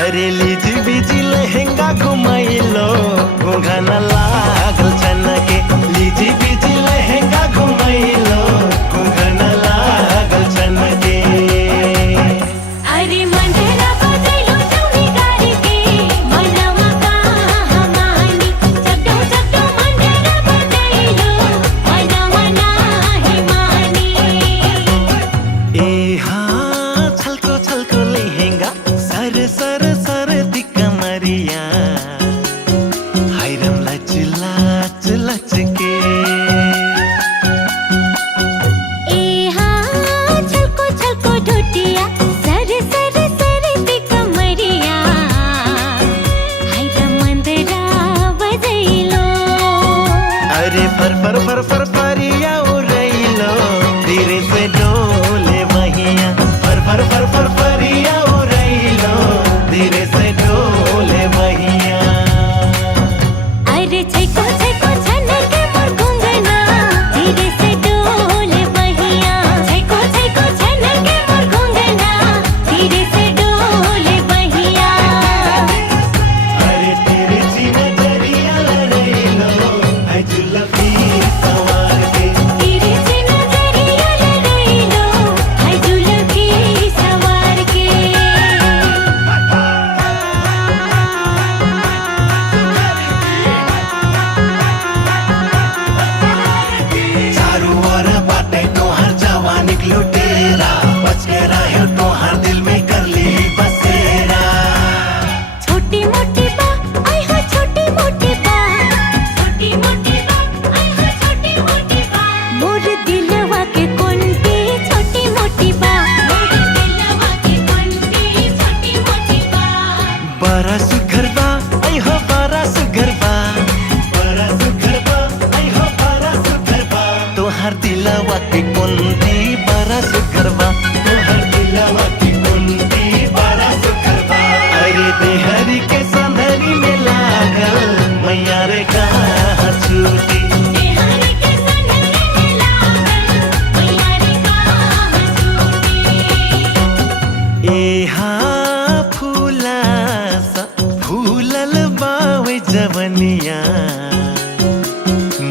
अरे लीजी बीजी लहंगा घुमाइलो घुंघन लागल छनके लीजी बीजी लहंगा घुमाइलो घुंघन लागल छनके अरे मंडरा बजैलो चौनी गारी के मनवा का हमानी चट्टो चट्टो मंडरा बजैलो मनवा नाही मानी ए हाँ छलको छलको लहंगा सर सर सर दी कमरिया हायरम लच लच लच के ए हाँ छलको छलको ढोटिया सर सर सर दी कमरिया हाय मंदरा बजैलो अरे फर फर फर फर फरिया उड़ैलो धीरे से डोले बहिया फर फर फर फर फरिया उड़ैलो धीरे से डोले बहिया अरे छैको छैको छनके मोर घुंघना धीरे से डोले बहिया छैको छैको छनके मोर घुंघना धीरे से डोले बहिया अरे तेरे जीने जरिया लड़ैलो है जुल्फी सवार के तेरे से नजरिया लड़ैलो है जुल्फी सवार के चारू ओर बाटे तोहर जवानी लुटेरा बच के रहो तोहर दिल में कर ली बसेरा छोटी मोटी बा आई हो छोटी मोटी बा छोटी मोटी बा आई हो छोटी मोटी बा मोर दिलवा के कुंडी छोटी मोटी बा मोर दिलवा के कुंडी छोटी मोटी बा बड़ा सुघर बा आई हो बड़ा सुघर बा बड़ा सुघर बा आई हो बड़ा सुघर बा तोहर दिलवा के कुंडी बड़ा सुघर बा तोहर दिलवा के कुंडी बड़ा सुघर बा अरे देहरी के संदरी में लागल मैया रे कहाँ छूटी बिहारी के संगरे में लागल मैया रे कहाँ छूटी ए हाँ फूला सा फूलल बावे जवनिया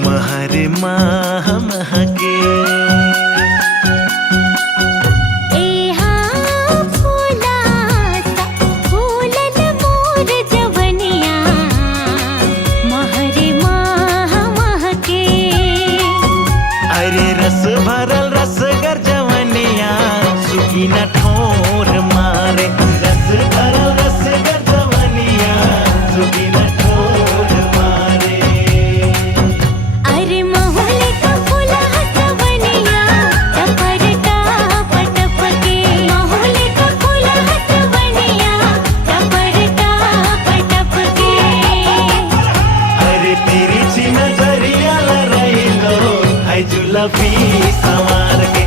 महर माह महके ए हाँ फूला सा फूलन मोर जवनिया महरे माह महके अरे रस भरल रसगर जवनिया सुखी न ठोर मारे रस भरल रसगर जवनिया सुखी न ठोर मारे अरे महुले का फूला हसवनिया टपरटा पटपके महुले का फूला हसवनिया टपरटा पटपके अरे तेरी ची नजरिया लड़ैलो है जुल्फी सवार के